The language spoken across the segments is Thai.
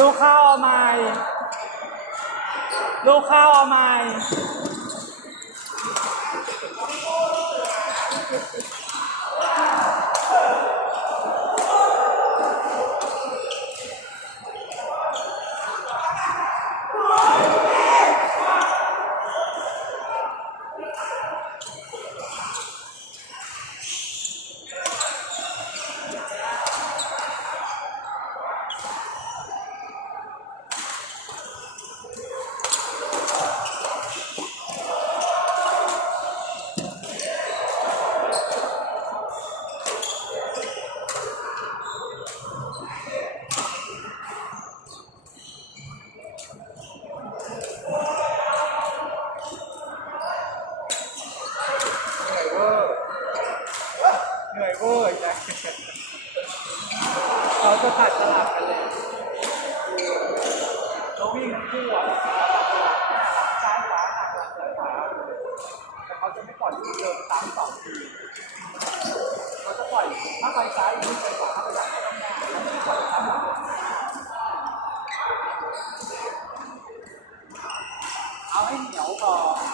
ลูกข้าวเอาไหม่ ลูกข้าวเอาไหม่ เขาจะตัดสลับกันเลยเขาวิ่งคู่อะซ้ายขวาหักหลังซ้ายขวาแต่เขาจะไม่ปล่อยลูกเดินตามสองทีเขาจะปล่อยถ้าไปซ้ายวิ่งไปขวาถ้าไปหลังก็ต้องหน้าเขาไม่ปล่อยตามหลังเอาให้เหนียวก่อน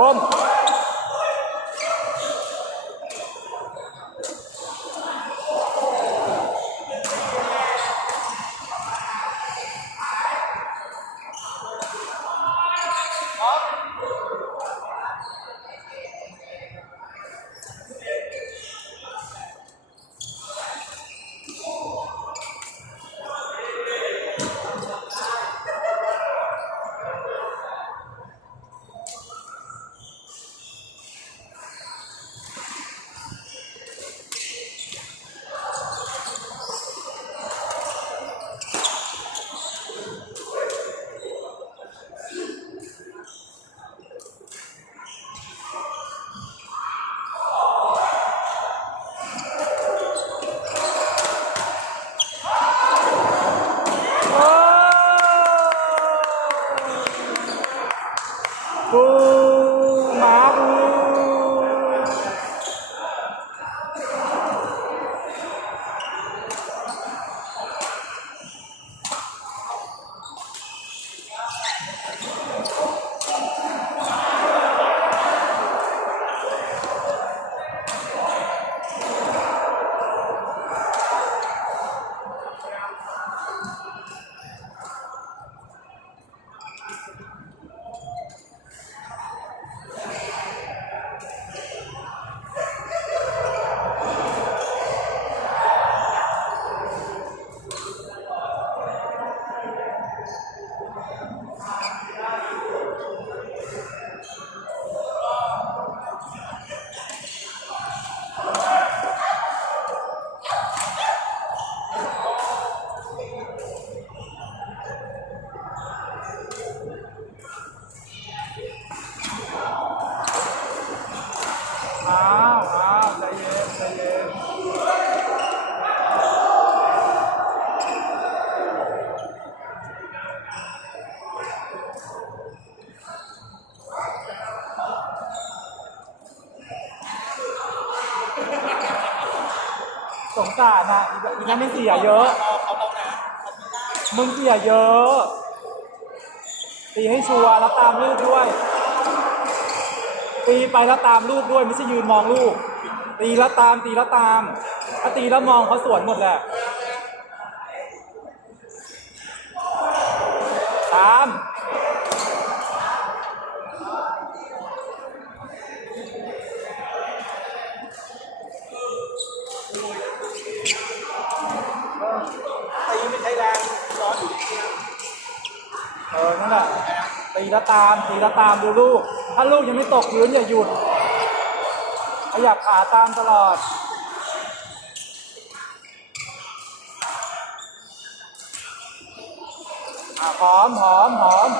ก้ สารนะอีอีนั้นไม่เสียเยอะ มึงเสียเยอะ ตีให้ชัวร์แล้วตามลูกด้วย ตีไปแล้วตามลูกด้วยไม่ใช่ยืนมองลูก ตีแล้วตามตีแล้วตามถ้าตีแล้วมองเขาสวนหมดแหละ ตาม ตีไม่ใช่แรงนอนอยู่ที่ เออ นั่นแหละตี แล้วตามตีแล้วตามดูลูก ถ้าลูกยังไม่ตกพื้นอย่าหยุด ขยับขาตามตลอดอะหอมหอมหอม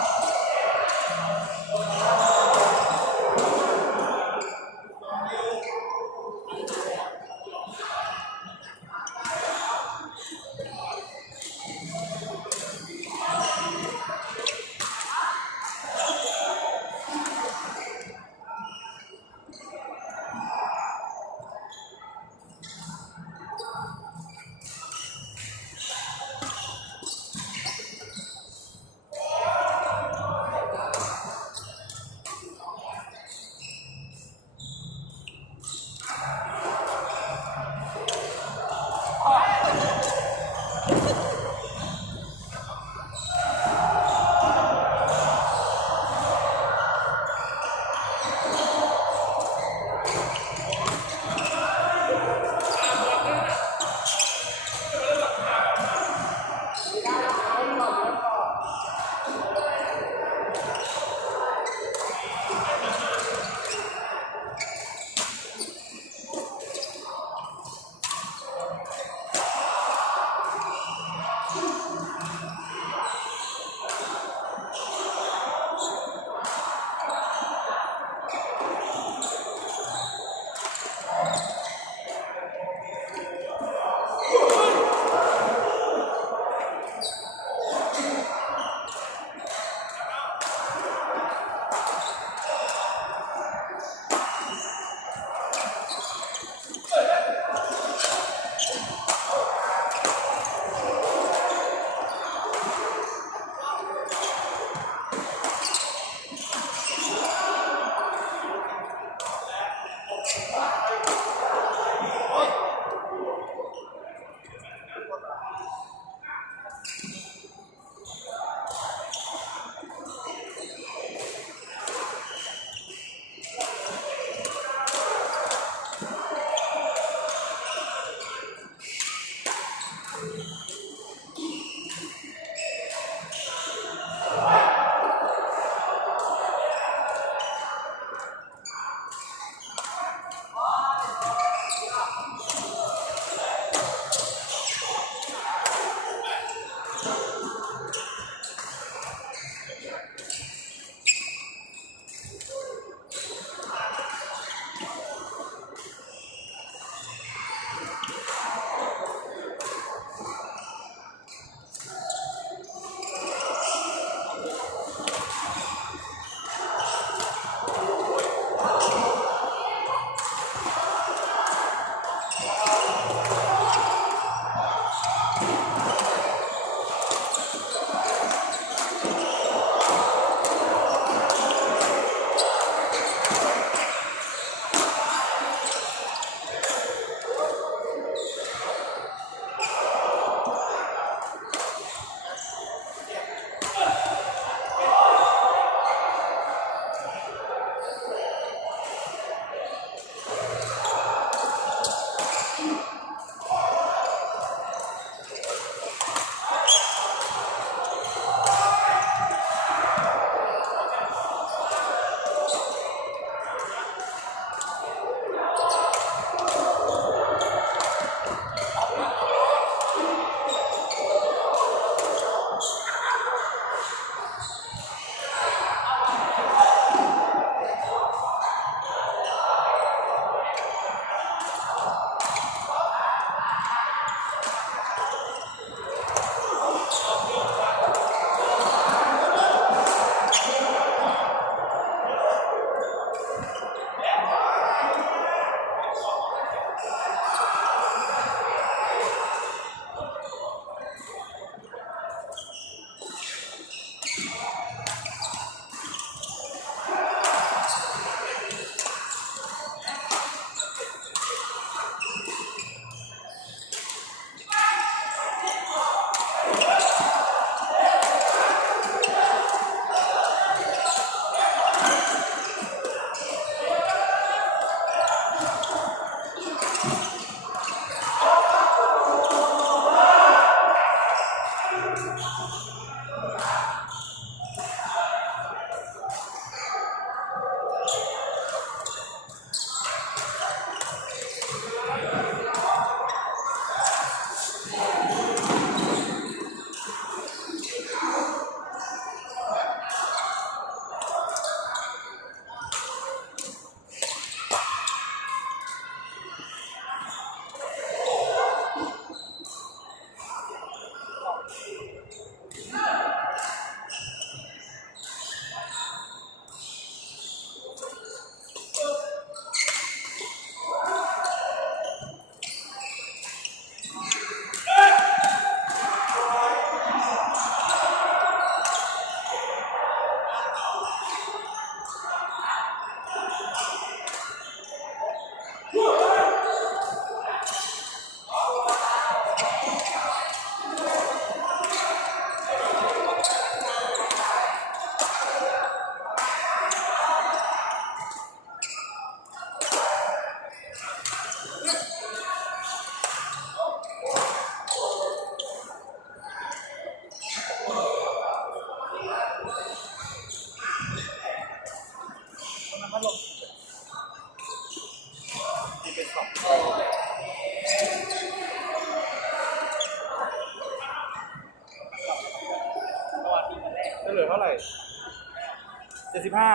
ดสิบห้า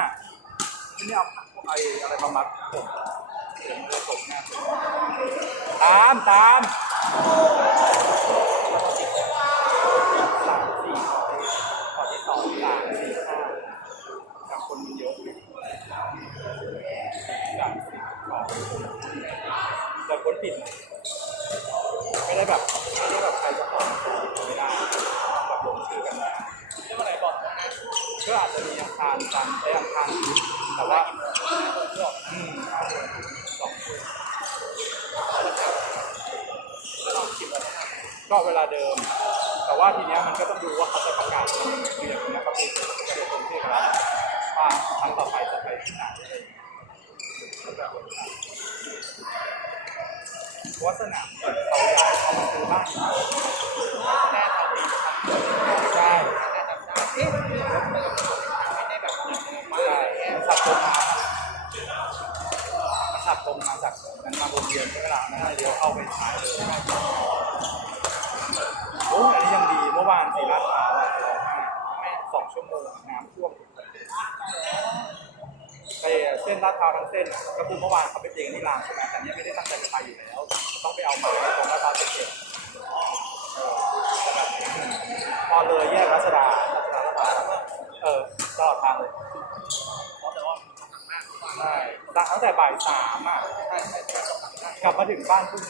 ทีนี้เอาไอ้อะไรมามัดผมเดี๋ยวมันจะตกหน้าตามตามสามสี่ขอที่สองสามสี่ห้าจากคนมันเยอะสามสี่สองแต่คนผิดไม่ได้แบบ ได้อังคารแต่ว่าอืมห้าเดือนสองคืนก็เวลาเดิม แต่ว่าทีเนี้ยมันก็ต้องดูว่าเขาจะประกาศคืออย่างนี้ยเขาคือจะเป็นคนที่แล้วว่าครั้งต่อไปจะไปที่ไหนอะไรอย่างเงี้ยเพราะว่าสนามเขาย้ายเขามาซื้อบ้าน นั้นเรียนใช่ไหมล่ะนั่นเลี้ยวเข้าไปท้ายเลยโอ้ยอันนี้ยังดีเมื่อวานสีลาดพร้าวอะร้องไห้แม่สองชั่วโมงน้ำท่วมไปเส้นลาดพร้าวทั้งเส้นอะก็คือเมื่อวานเขาไปเจอที่รามใช่ไหมแต่เนี้ยไม่ได้ตั้งใจจะไปอยู่แล้ว ต้องไปเอาไม้ตรงลาดพร้าวเจ็ดเจ็ดเออแต่แบพอเลยแยกรัชดารัชดาลาดพร้าวเออตลอดทางเลยใช่ตั้งแต่บ่ายสามอะใช่ใช่ กลับมาถึงบ้านทุ่ม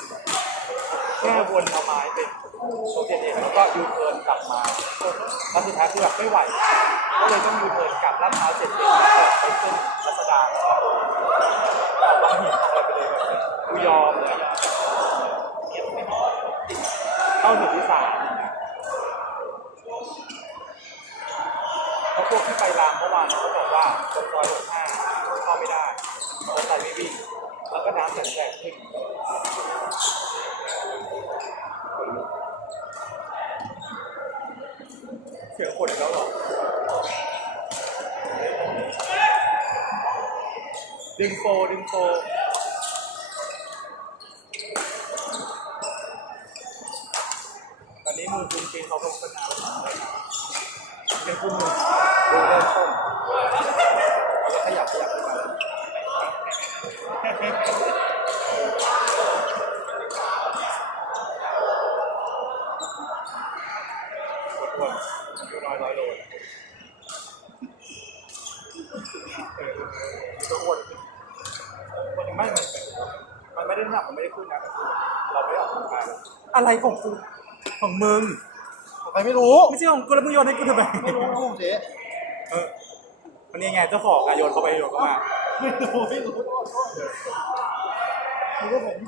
แค่วนเอาไม้เป็นโชว์เจ็ดเองแล้วก็ยูเทิร์นกลับมาแล้วสุดท้ายคือแบบไม่ไหว ก็เลยต้องยูเทิร์นกลับลาดพร้าวเจ็ดเองไปขึ้นรัชดาเอาบาหินเอาอะไรไปเลยแบบกูยอมเลยอเข้าถึงที่สามเพราะพวกที่ไปรามเมื่อวานเขาบอกว่าตรงซอยหกห้าเข้าไม่ได้รถไฟไม่วิ่ง ก็น้ำแตกๆขึ้นเสียงคนแล้วหรอดึงโฟดึงโฟตอนนี้มือคุณจีนเขาลงสนามเลยเป็นคุณมือดูเริ่มต้นเราจะขยับขยับขึ้นมาแล้ว อ้วนอายุน้อยร้อยโลนะเออตัวอ้วนมันไม่มันไม่ได้หนักมันไม่ได้ขึ้นนะเราไม่ออกกำลังกายอะไรของกูของมึงใครไม่รู้ ไม่ใช่ของกูแล้วมึงโยนให้กูทำไมไม่รู้นะผมเจ๊เออวันนี้ไงเจ้าของอะโยนเข้าไปโยนเข้ามาไม่รู้ไม่รู้ 对，如果我。